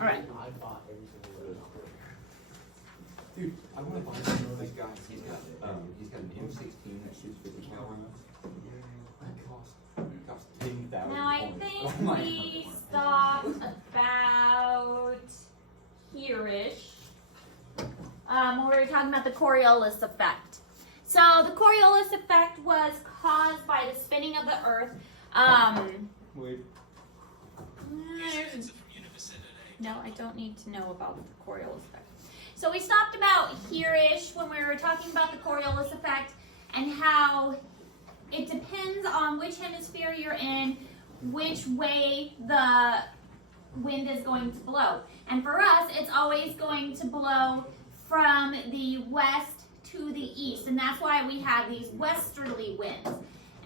All right. Dude, I want to buy some of these guys. He's got an M16 that shoots 50 cal rounds. That costs $10,000. Now I think we stopped about here-ish. When we were talking about the Coriolis effect. So the Coriolis effect was caused by the spinning of the Earth. Wait. No, I don't need to know about the Coriolis effect. So we stopped about here-ish when we were talking about the Coriolis effect and how it depends on which hemisphere you're in, which way the wind is going to blow. And for us, it's always going to blow from the west to the east, and that's why we have these westerly winds.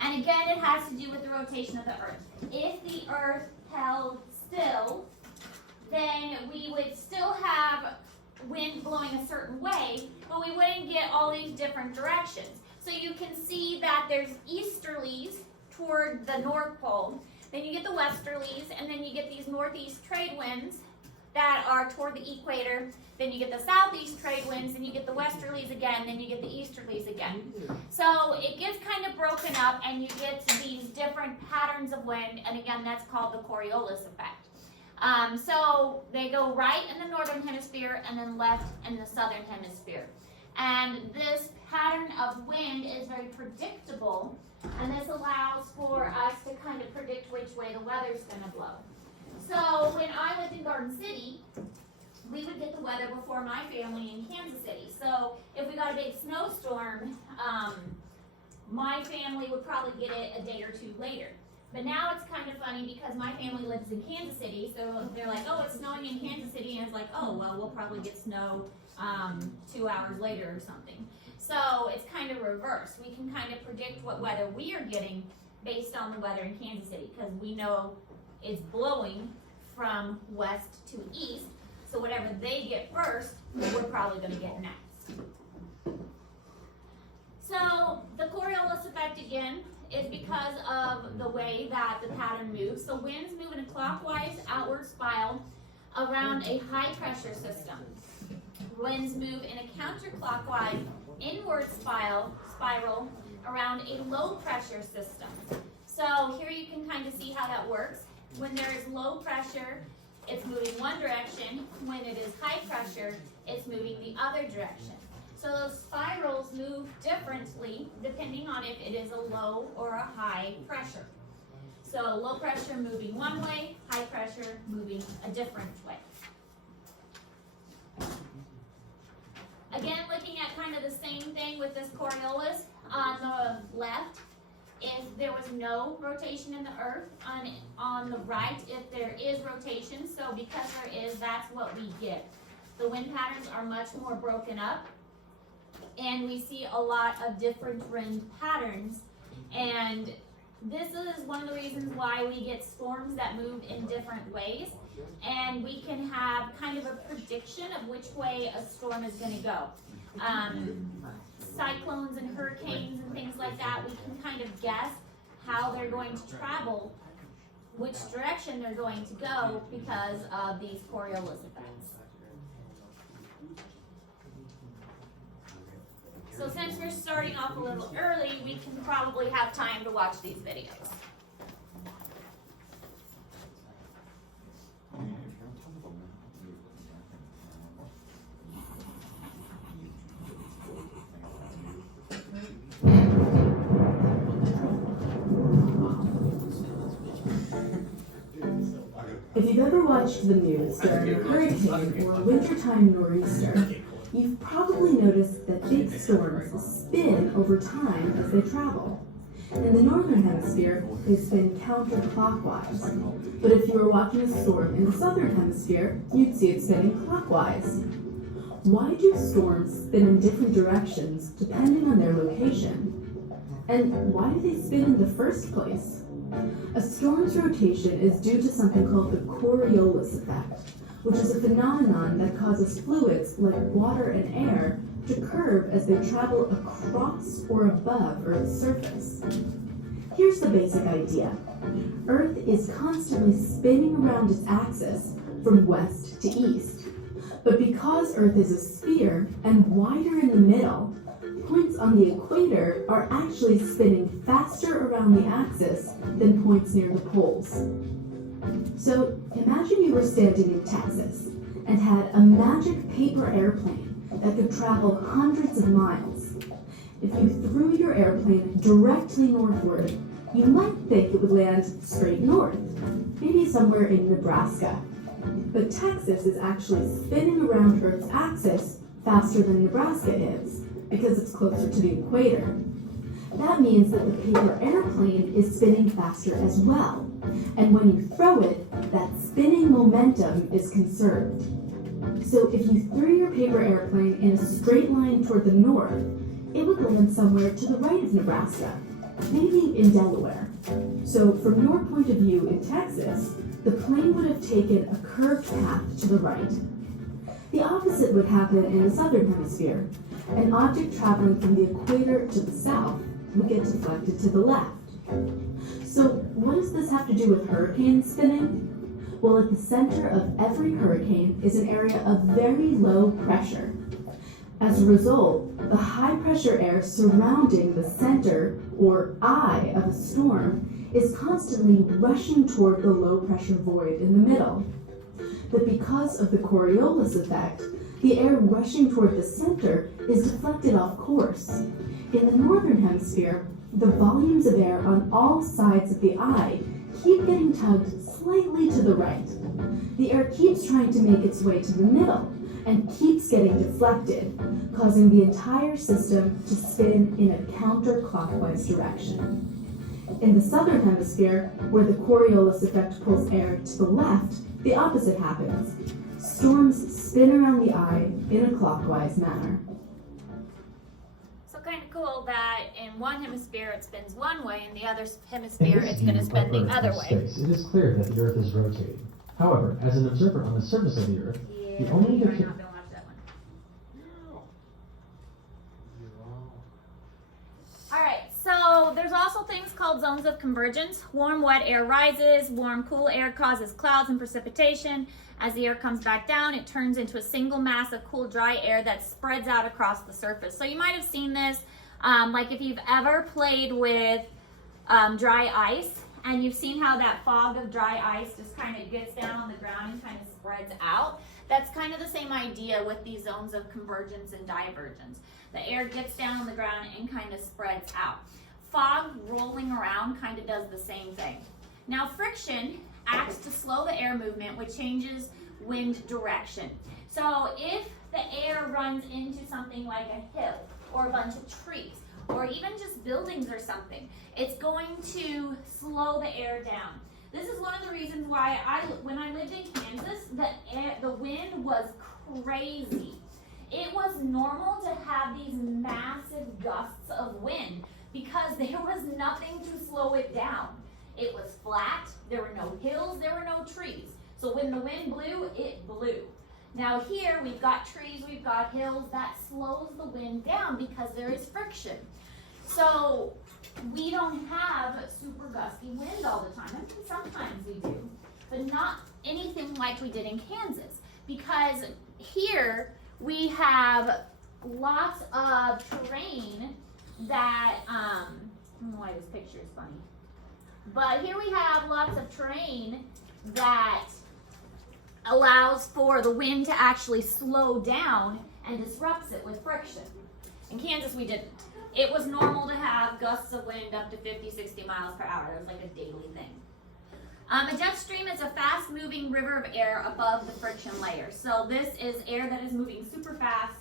And again, it has to do with the rotation of the Earth. If the Earth held still, then we would still have wind blowing a certain way, but we wouldn't get all these different directions. So you can see that there's easterlies toward the North Pole, then you get the westerlies, and then you get these northeast trade winds that are toward the equator, then you get the southeast trade winds, and you get the westerlies again, then you get the easterlies again. So it gets kind of broken up, and you get these different patterns of wind, and again, that's called the Coriolis effect. So they go right in the northern hemisphere and then left in the southern hemisphere. And this pattern of wind is very predictable, and this allows for us to kind of predict which way the weather's going to blow. So when I lived in Garden City, we would get the weather before my family in Kansas City. So if we got a big snowstorm, my family would probably get it a day or two later. But now it's kind of funny because my family lives in Kansas City, so they're like, oh, it's snowing in Kansas City, and it's like, oh, well, we'll probably get snow 2 hours later or something. So it's kind of reversed. We can kind of predict what weather we are getting based on the weather in Kansas City because we know it's blowing from west to east, so whatever they get first, we're probably going to get next. So the Coriolis effect again is because of the way that the pattern moves. So winds move in a clockwise outward spiral around a high pressure system. Winds move in a counterclockwise inward spiral around a low pressure system. So here you can kind of see how that works. When there is low pressure, it's moving one direction. When it is high pressure, it's moving the other direction. So those spirals move differently depending on if it is a low or a high pressure. So low pressure moving one way, high pressure moving a different way. Again, looking at kind of the same thing with this Coriolis on the left, if there was no rotation in the Earth, on the right, if there is rotation, so because there is, that's what we get. The wind patterns are much more broken up, and we see a lot of different wind patterns, and this is one of the reasons why we get storms that move in different ways, and we can have kind of a prediction of which way a storm is going to go. Cyclones and hurricanes and things like that, we can kind of guess how they're going to travel, which direction they're going to go because of these Coriolis effects. So since we're starting off a little early, we can probably have time to watch these videos. If you've ever watched the news during a hurricane or wintertime nor'easter, you've probably noticed that big storms spin over time as they travel. In the northern hemisphere, they spin counterclockwise. But if you were watching a storm in the southern hemisphere, you'd see it spinning clockwise. Why do storms spin in different directions depending on their location? And why do they spin in the first place? A storm's rotation is due to something called the Coriolis effect, which is a phenomenon that causes fluids like water and air to curve as they travel across or above Earth's surface. Here's the basic idea. Earth is constantly spinning around its axis, from west to east. But because Earth is a sphere and wider in the middle, points on the equator are actually spinning faster around the axis than points near the poles. So imagine you were standing in Texas and had a magic paper airplane that could travel hundreds of miles. If you threw your airplane directly northward, you might think it would land straight north, maybe somewhere in Nebraska. But Texas is actually spinning around Earth's axis faster than Nebraska is, because it's closer to the equator. That means that the paper airplane is spinning faster as well, and when you throw it, that spinning momentum is conserved. So if you threw your paper airplane in a straight line toward the north, it would land somewhere to the right of Nebraska, maybe in Delaware. So from your point of view in Texas, the plane would have taken a curved path to the right. The opposite would happen in the southern hemisphere. An object traveling from the equator to the south would get deflected to the left. So what does this have to do with hurricane spinning? Well, at the center of every hurricane is an area of very low pressure. As a result, the high pressure air surrounding the center, or eye, of a storm is constantly rushing toward the low pressure void in the middle. But because of the Coriolis effect, the air rushing toward the center is deflected off course. In the northern hemisphere, the volumes of air on all sides of the eye keep getting tugged slightly to the right. The air keeps trying to make its way to the middle and keeps getting deflected, causing the entire system to spin in a counterclockwise direction. In the southern hemisphere, where the Coriolis effect pulls air to the left, the opposite happens. Storms spin around the eye in a clockwise manner. So kind of cool that in one hemisphere it spins one way, and the other hemisphere it's going to spin the other way. Space, it is clear that the Earth is rotating. However, as an observer on the surface of the Earth, Yeah, the only you're indicator... not going to watch that one. Alright, so there's also things called zones of convergence. Warm, wet air rises. Warm, cool air causes clouds and precipitation. As the air comes back down, it turns into a single mass of cool, dry air that spreads out across the surface. So you might have seen this, like if you've ever played with dry ice, and you've seen how that fog of dry ice just kind of gets down on the ground and kind of spreads out. That's kind of the same idea with these zones of convergence and divergence. The air gets down on the ground and kind of spreads out. Fog rolling around kind of does the same thing. Now friction acts to slow the air movement, which changes wind direction. So if the air runs into something like a hill or a bunch of trees, or even just buildings or something, it's going to slow the air down. This is one of the reasons why when I lived in Kansas, the wind was crazy. It was normal to have these massive gusts of wind because there was nothing to slow it down. It was flat, there were no hills, there were no trees. So when the wind blew, it blew. Now here we've got trees, we've got hills, that slows the wind down because there is friction. So we don't have super gusty wind all the time. I mean, sometimes we do, but not anything like we did in Kansas, because here we have lots of terrain that, I don't know why this picture is funny, but here we have lots of terrain that allows for the wind to actually slow down and disrupts it with friction. In Kansas, we didn't. It was normal to have gusts of wind up to 50, 60 miles per hour. It was like a daily thing. A jet stream is a fast-moving river of air above the friction layer. So this is air that is moving super fast,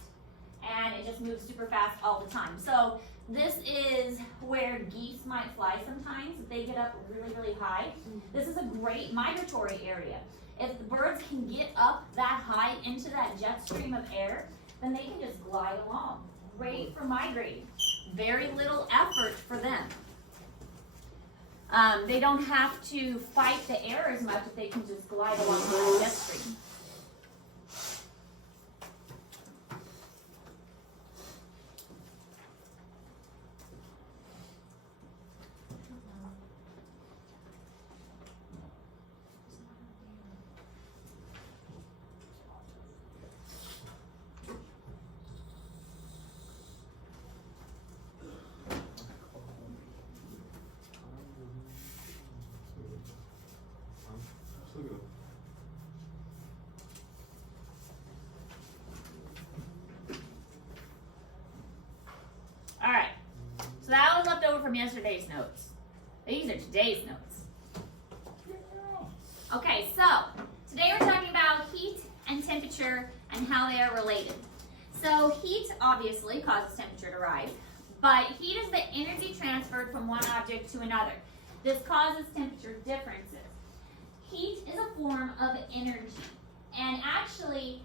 and it just moves super fast all the time. So this is where geese might fly sometimes. They get up really, really high. This is a great migratory area. If the birds can get up that high into that jet stream of air, then they can just glide along. Great for migrating. Very little effort for them. They don't have to fight the air as much if they can just glide along the jet stream. from yesterday's notes. These are today's notes. Okay, so today we're talking about heat and temperature and how they are related. So heat obviously causes temperature to rise, but heat is the energy transferred from one object to another. This causes temperature differences. Heat is a form of energy, and actually,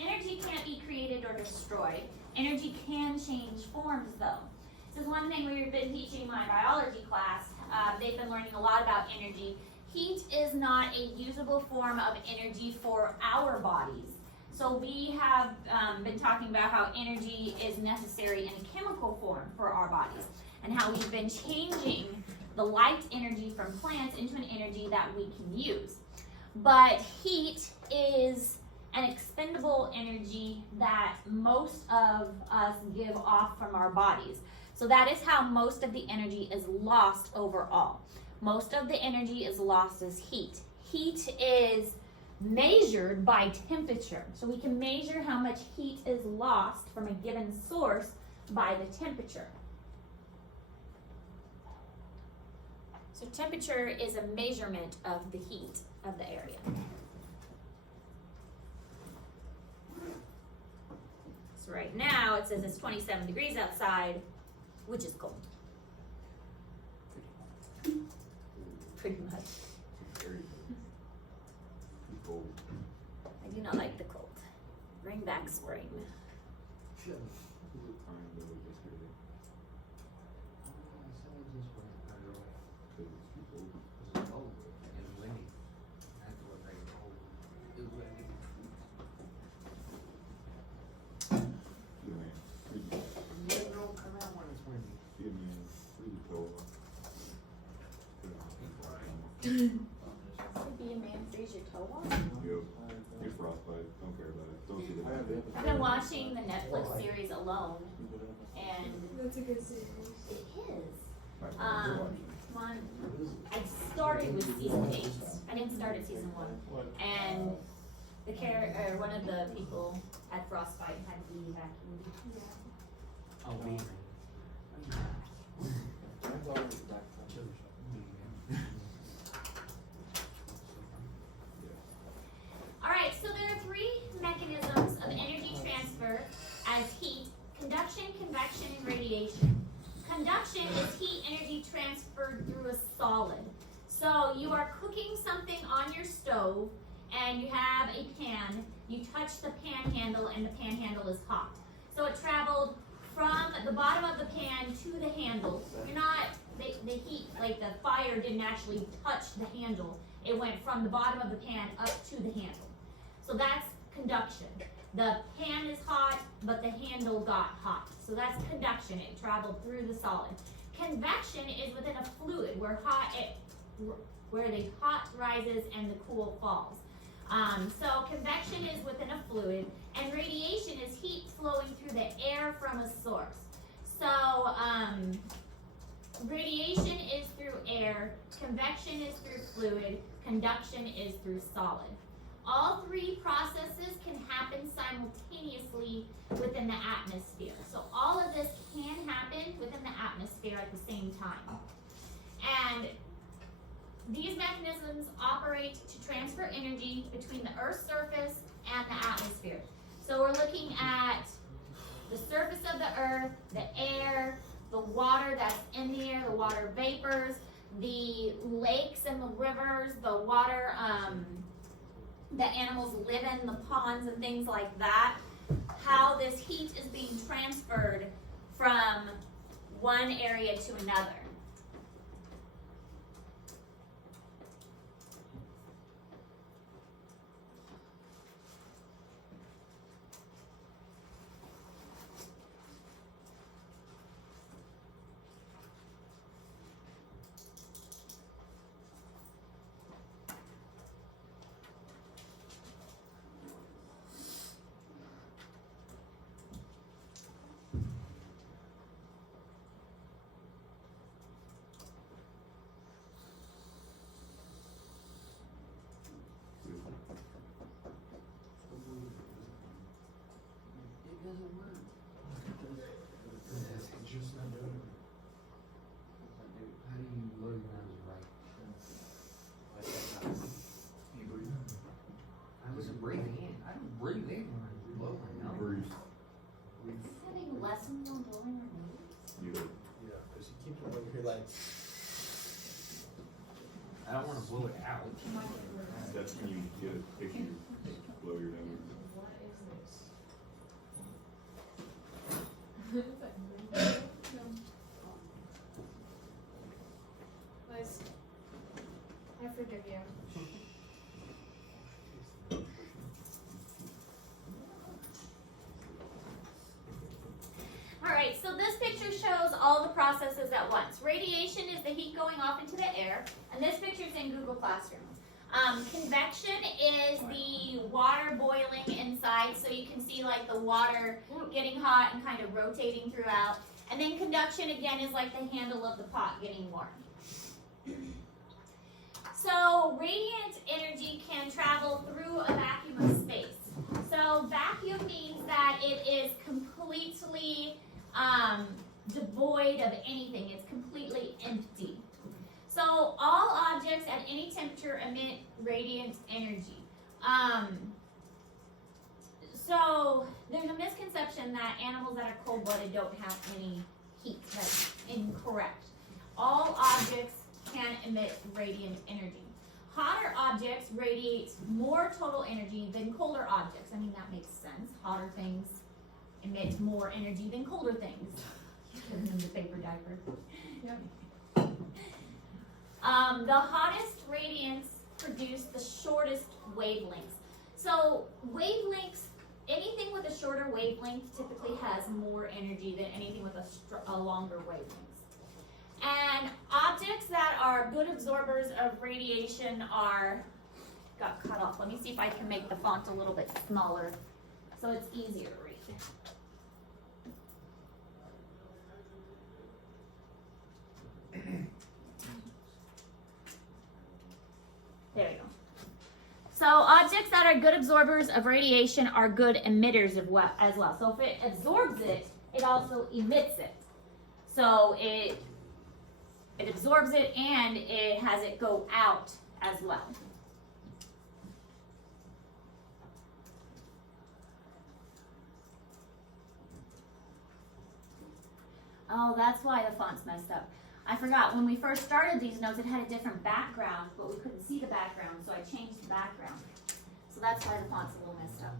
energy can't be created or destroyed. Energy can change forms, though. This is one thing we've been teaching my biology class. They've been learning a lot about energy. Heat is not a usable form of energy for our bodies. So we have been talking about how energy is necessary in a chemical form for our bodies, and how we've been changing the light energy from plants into an energy that we can use. But heat is an expendable energy that most of us give off from our bodies. So that is how most of the energy is lost overall. Most of the energy is lost as heat. Heat is measured by temperature. So we can measure how much heat is lost from a given source by the temperature. So temperature is a measurement of the heat of the area. So right now it says it's 27 degrees outside, which is cold. Pretty much. Very cold. I do not like the cold. Bring back spring. Be a man, freeze your toe off. Yep. Get frostbite. Don't care about it. Don't see the I've been watching the Netflix series Alone, and That's a good series. it is. I started with season 8. I didn't start at season 1, and one of the people had frostbite and had to be evacuated. Oh, man. Alright, so there are 3 mechanisms of energy transfer as heat: conduction, convection, and radiation. Conduction is heat energy transferred through a solid. So you are cooking something on your stove and you have a pan, you touch the pan handle and the pan handle is hot. So it traveled from the bottom of the pan to the handle. The heat, like the fire didn't actually touch the handle. It went from the bottom of the pan up to the handle. So that's conduction. The pan is hot, but the handle got hot. So that's conduction. It traveled through the solid. Convection is within a fluid where the hot rises and the cool falls. So convection is within a fluid, and radiation is heat flowing through the air from a source. So radiation is through air, convection is through fluid, conduction is through solid. All 3 processes can happen simultaneously within the atmosphere. So all of this can happen within the atmosphere at the same time. And these mechanisms operate to transfer energy between the Earth's surface and the atmosphere. So we're looking at the surface of the Earth, the air, the water that's in the air, the water vapors, the lakes and the rivers, the water, the animals live in, the ponds and things like that, how this heat is being transferred from one area to another. blow it out. That's when you get a picture, blow your nose. Liz, I forgive you. Alright, so this picture shows all the processes at once. Radiation is the heat going off into the air, and this picture is in Google Classroom. Convection is the water boiling inside, so you can see like the water getting hot and kind of rotating throughout. And then conduction again is like the handle of the pot getting warm. So radiant energy can travel through a vacuum of space. So vacuum means that it is completely devoid of anything. It's completely empty. So all objects at any temperature emit radiant energy. So there's a misconception that animals that are cold-blooded don't have any heat. That's incorrect. All objects can emit radiant energy. Hotter objects radiate more total energy than colder objects. I mean, that makes sense. Hotter things emit more energy than colder things. The paper diaper. The hottest radiants produce the shortest wavelengths. So wavelengths, anything with a shorter wavelength typically has more energy than anything with a longer wavelength. And objects that are good absorbers of radiation got cut off. Let me see if I can make the font a little bit smaller so it's easier to read. There we go. So objects that are good absorbers of radiation are good emitters as well. So if it absorbs it, it also emits it. So it absorbs it and it has it go out as well. Oh, that's why the font's messed up. I forgot, when we first started these notes, it had a different background, but we couldn't see the background, so I changed the background. So that's why the font's a little messed up.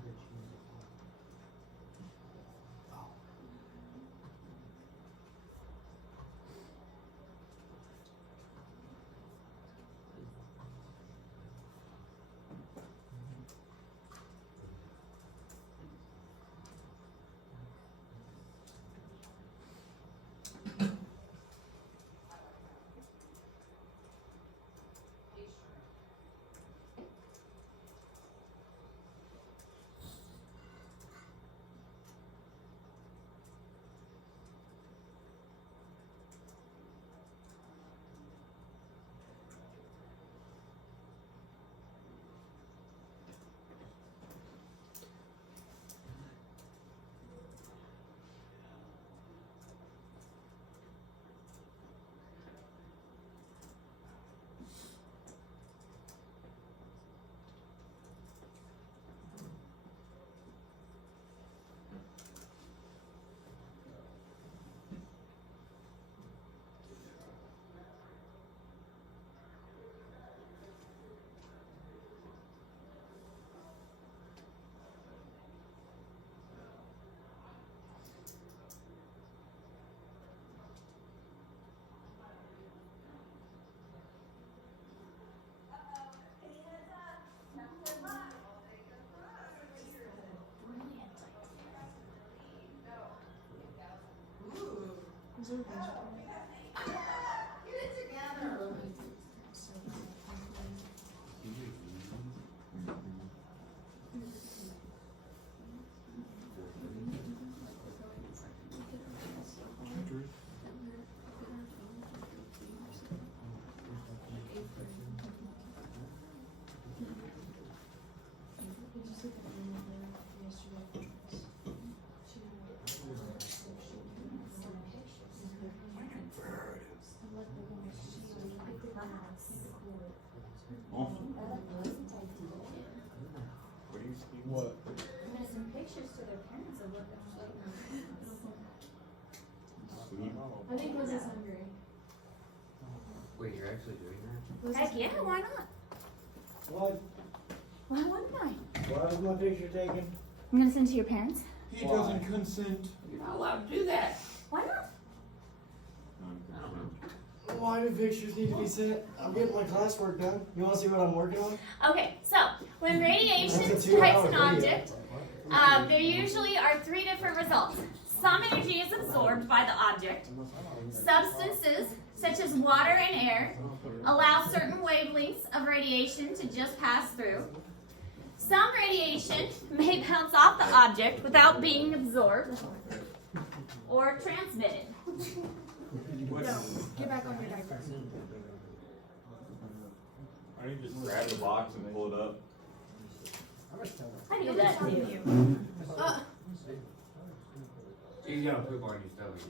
Awesome. What do you see? What? There's some pictures to their parents of what they're Sleep. I think Liz is hungry. Wait, you're You're actually doing that? Heck yeah, why not? What? Why wouldn't I? Why was my picture taken? I'm gonna send it to your parents. He Why? doesn't consent. You're not allowed to do that. Why not? Why do pictures need to be sent? I'm getting my classwork done. You want to see what I'm working on? Okay, so when radiation That's a strikes 2-hour an video. object, there usually are three different results. Some energy is absorbed by the object. Substances, such as water and air, allow certain wavelengths of radiation to just pass through. Some radiation may bounce off the object without being absorbed or transmitted. Get back on your diaper. Why don't you just grab the box and pull it up? I do that too. He's gonna poop on your stomach.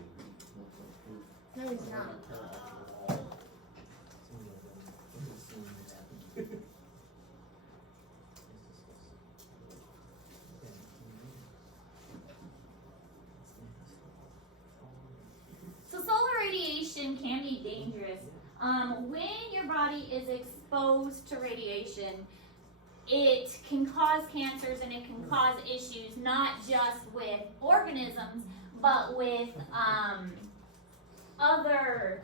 No, he's not. So solar radiation can be dangerous. When your body is exposed to radiation, it can cause cancers and it can cause issues not just with organisms, but with other,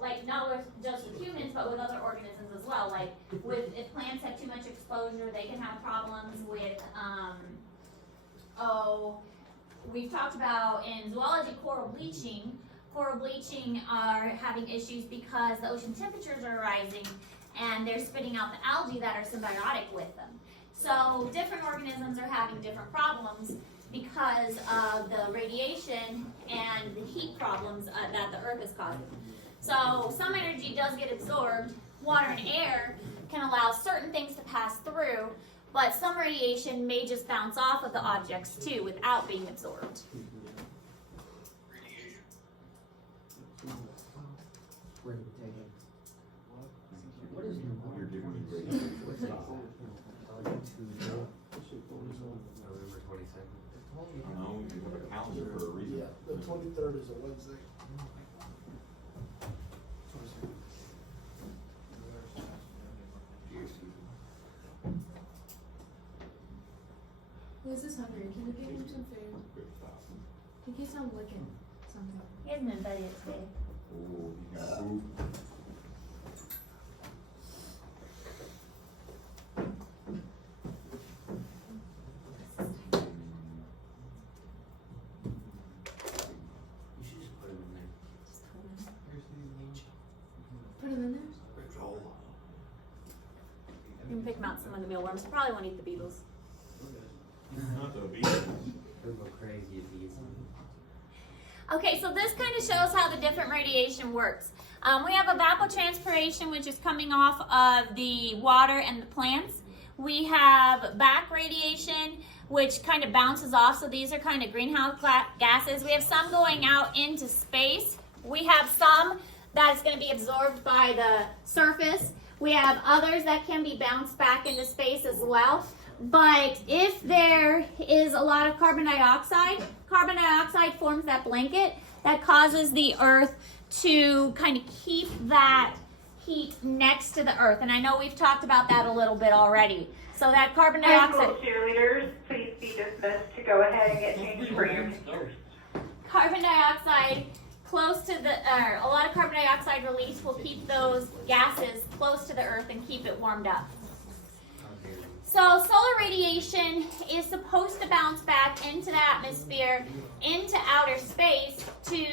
like not with just with humans, but with other organisms as well. Like with if plants have too much exposure, they can have problems with we've talked about in zoology coral bleaching. Coral bleaching are having issues because the ocean temperatures are rising and they're spitting out the algae that are symbiotic with them. So different organisms are having different problems because of the radiation and the heat problems that the earth is causing. So some energy does get absorbed. Water and air can allow certain things to pass through, but some radiation may just bounce off of the objects too without being absorbed. Where did you take it? What is you're giving me radiation? November 22nd. No, you have a calendar for a reason. The 23rd is a Wednesday. Liz is hungry. Can you give him some food? In case I'm licking something. He hasn't been fed yet today. Oh, you got poop. You should just put him in there. Put him in there? You can pick them out some of the mealworms. Probably won't eat the beetles. Not the Beatles. He'll go crazy if he gets one. Okay, so this kind of shows how the different radiation works. We have evapotranspiration, which is coming off of the water and the plants. We have back radiation, which kind of bounces off. So these are kind of greenhouse gases. We have some going out into space. We have some that is going to be absorbed by the surface. We have others that can be bounced back into space as well. But if there is a lot of carbon dioxide forms that blanket that causes the earth to kind of keep that heat next to the earth. And I know we've talked about that a little bit already. So that carbon High dioxide, school cheerleaders, please be dismissed to go ahead and get changed for your pictures. carbon dioxide close to the, a lot of carbon dioxide release will keep those gases close to the earth and keep it warmed up. So solar radiation is supposed to bounce back into the atmosphere, into outer space to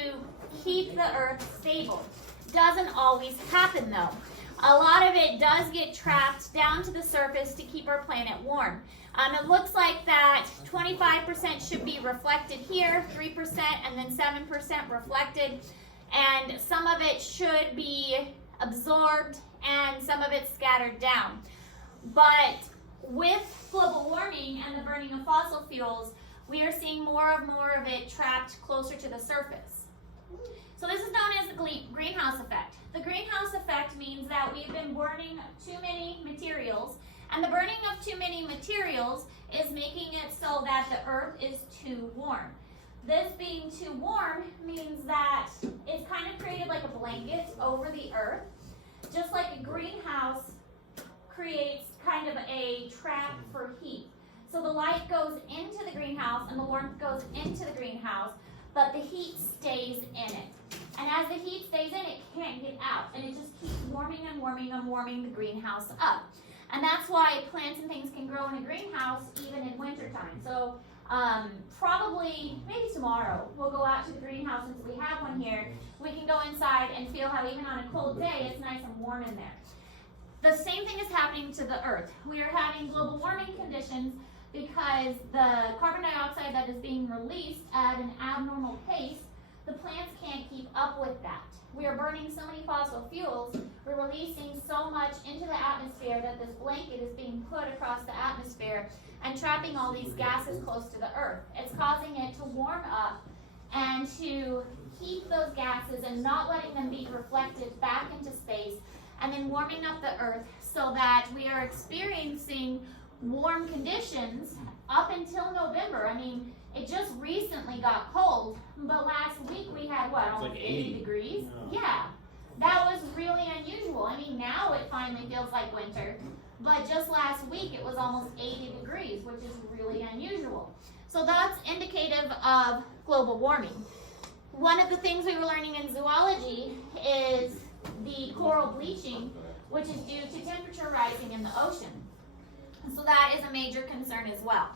keep the earth stable. Doesn't always happen though. A lot of it does get trapped down to the surface to keep our planet warm. It looks like that 25% should be reflected here, 3% and then 7% reflected. And some of it should be absorbed and some of it scattered down. But with global warming and the burning of fossil fuels, we are seeing more of it trapped closer to the surface. So this is known as the greenhouse effect. The greenhouse effect means that we've been burning too many materials, and the burning of too many materials is making it so that the earth is too warm. This being too warm means that it's kind of created like a blanket over the earth just like a greenhouse creates kind of a trap for heat. So the light goes into the greenhouse and the warmth goes into the greenhouse, but the heat stays in it. And as the heat stays in, it can't get out, and it just keeps warming and warming and warming the greenhouse up. And that's why plants and things can grow in a greenhouse even in wintertime. So probably, maybe tomorrow, we'll go out to the greenhouse since we have one here. We can go inside and feel how even on a cold day, it's nice and warm in there. The same thing is happening to the earth. We are having global warming conditions because the carbon dioxide that is being released at an abnormal pace, the plants can't keep up with that. We are burning so many fossil fuels, we're releasing so much into the atmosphere that this blanket is being put across the atmosphere and trapping all these gases close to the earth. It's causing it to warm up and to keep those gases and not letting them be reflected back into space, and then warming up the earth so that we are experiencing warm conditions up until November. I mean, it just recently got cold, but last week we had what, almost 80 degrees? Yeah, that was really unusual. I mean, now it finally feels like winter, but just last week it was almost 80 degrees, which is really unusual. So that's indicative of global warming. One of the things we were learning in zoology is the coral bleaching, which is due to temperature rising in the ocean. So that is a major concern as well.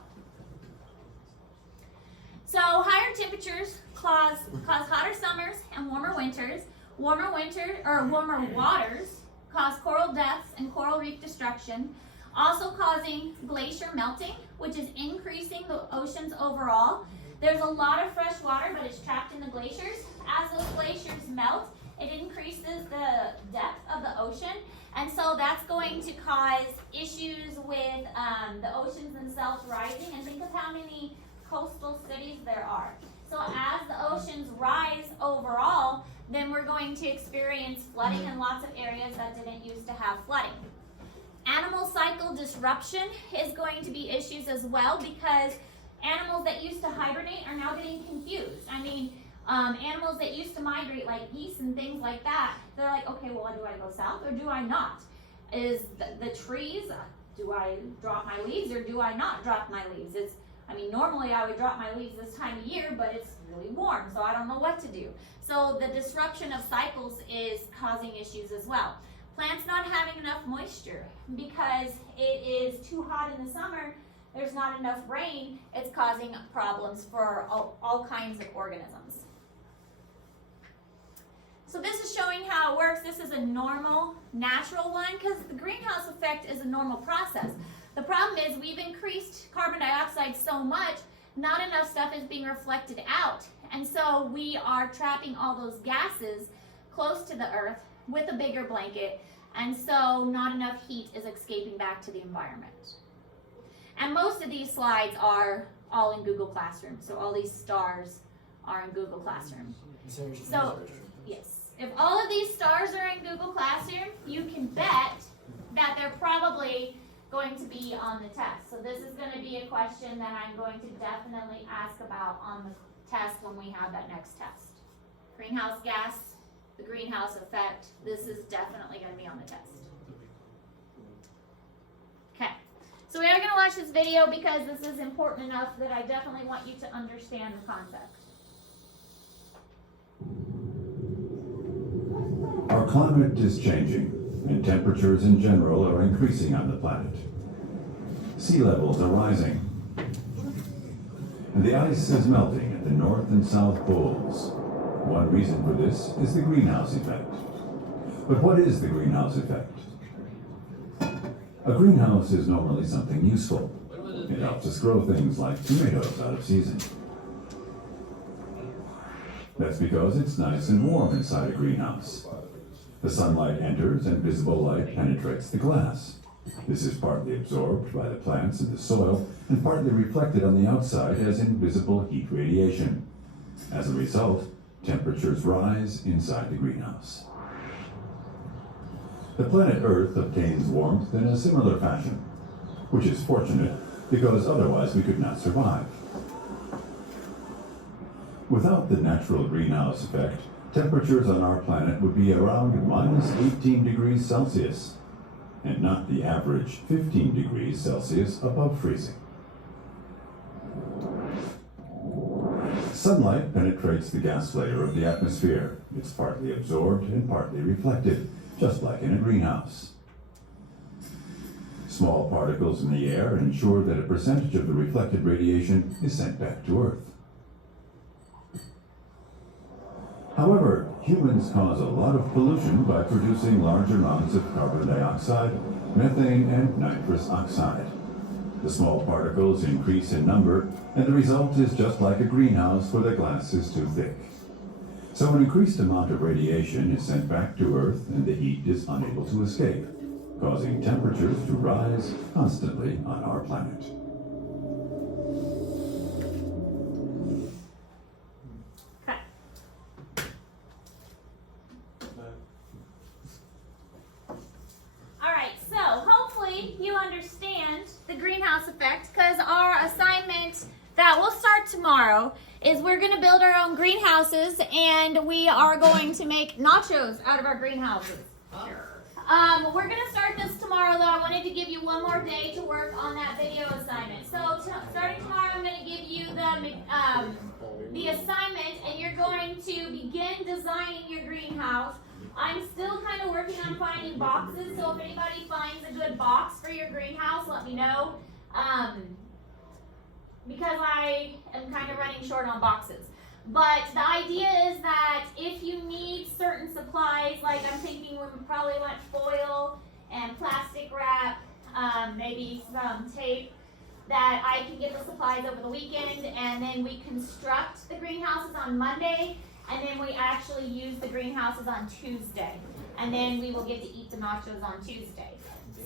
So higher temperatures cause hotter summers and warmer winters. Warmer waters cause coral deaths and coral reef destruction, also causing glacier melting, which is increasing the oceans overall. There's a lot of fresh water, but it's trapped in the glaciers. As those glaciers melt, it increases the depth of the ocean, and so that's going to cause issues with the oceans themselves rising. And think of how many coastal cities there are. So as the oceans rise overall, then we're going to experience flooding in lots of areas that didn't used to have flooding. Animal cycle disruption is going to be issues as well, because animals that used to hibernate are now getting confused. I mean, animals that used to migrate like geese and things like that, they're like, okay, well, do I go south or do I not? Is the trees, do I drop my leaves or do I not drop my leaves? Normally I would drop my leaves this time of year, but it's really warm, so I don't know what to do. So the disruption of cycles is causing issues as well. Plants not having enough moisture because it is too hot in the summer, there's not enough rain, it's causing problems for all kinds of organisms. So this is showing how it works. This is a normal, natural one, because the greenhouse effect is a normal process. The problem is we've increased carbon dioxide so much, not enough stuff is being reflected out. And so we are trapping all those gases close to the earth with a bigger blanket, and so not enough heat is escaping back to the environment. And most of these slides are all in Google Classroom, so all these stars are in Google Classroom. So, yes, if all of these stars are in Google Classroom, you can bet that they're probably going to be on the test. So this is going to be a question that I'm going to definitely ask about on the test when we have that next test. Greenhouse gas, the greenhouse effect, this is definitely going to be on the test. Okay, so we are going to watch this video because this is important enough that I definitely want you to understand the concept. Our climate is changing, and temperatures in general are increasing on the planet. Sea levels are rising, and the ice is melting at the North and South Poles. One reason for this is the greenhouse effect. But what is the greenhouse effect? A greenhouse is normally something useful. It helps us grow things like tomatoes out of season. That's because it's nice and warm inside a greenhouse. The sunlight enters and visible light penetrates the glass. This is partly absorbed by the plants in the soil and partly reflected on the outside as invisible heat radiation. As a result, temperatures rise inside the greenhouse. The planet Earth obtains warmth in a similar fashion, which is fortunate because otherwise we could not survive. Without the natural greenhouse effect, temperatures on our planet would be around minus 18 degrees Celsius, and not the average 15 degrees Celsius above freezing. Sunlight penetrates the gas layer of the atmosphere. It's partly absorbed and partly reflected, just like in a greenhouse. Small particles in the air ensure that a percentage of the reflected radiation is sent back to Earth. However, humans cause a lot of pollution by producing large amounts of carbon dioxide, methane, and nitrous oxide. The small particles increase in number, and the result is just like a greenhouse where the glass is too thick. So an increased amount of radiation is sent back to Earth, and the heat is unable to escape, causing temperatures to rise constantly on our planet. Okay. Alright, so hopefully you understand the greenhouse effect, because our assignment that will start tomorrow is we're going to build our own greenhouses, and we are going to make nachos out of our greenhouses. We're going to start this tomorrow, though. I wanted to give you one more day to work on that video assignment. So starting tomorrow, I'm going to give you the assignment, and you're going to begin designing your greenhouse. I'm still kind of working on finding boxes, so if anybody finds a good box for your greenhouse, let me know. Because I am kind of running short on boxes. But the idea is that if you need certain supplies, like I'm thinking we probably want foil and plastic wrap, maybe some tape, that I can get the supplies over the weekend, and then we construct the greenhouses on Monday, and then we actually use the greenhouses on Tuesday. And then we will get to eat the nachos on Tuesday.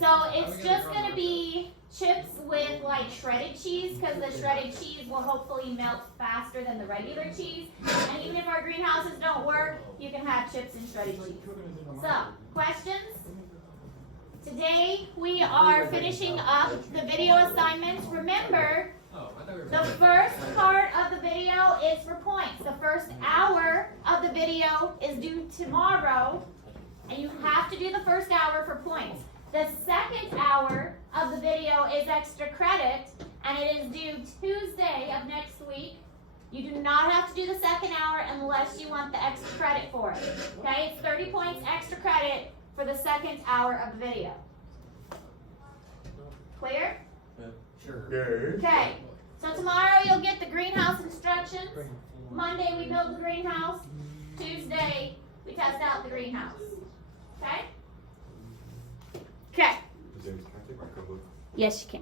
So it's just going to be chips with like shredded cheese, because the shredded cheese will hopefully melt faster than the regular cheese. And even if our greenhouses don't work, you can have chips and shredded cheese. So, questions? Today we are finishing up the video assignments. Remember, the first part of the video is for points. The first hour of the video is due tomorrow, and you have to do the first hour for points. The second hour of the video is extra credit, and it is due Tuesday of next week. You do not have to do the second hour unless you want the extra credit for it. Okay, it's 30 points extra credit for the second hour of the video. Clear? Sure. Okay, so tomorrow you'll get the greenhouse instructions. Monday we build the greenhouse. Tuesday we test out the greenhouse. Okay? Okay. Can I take my coat? Yes, you can.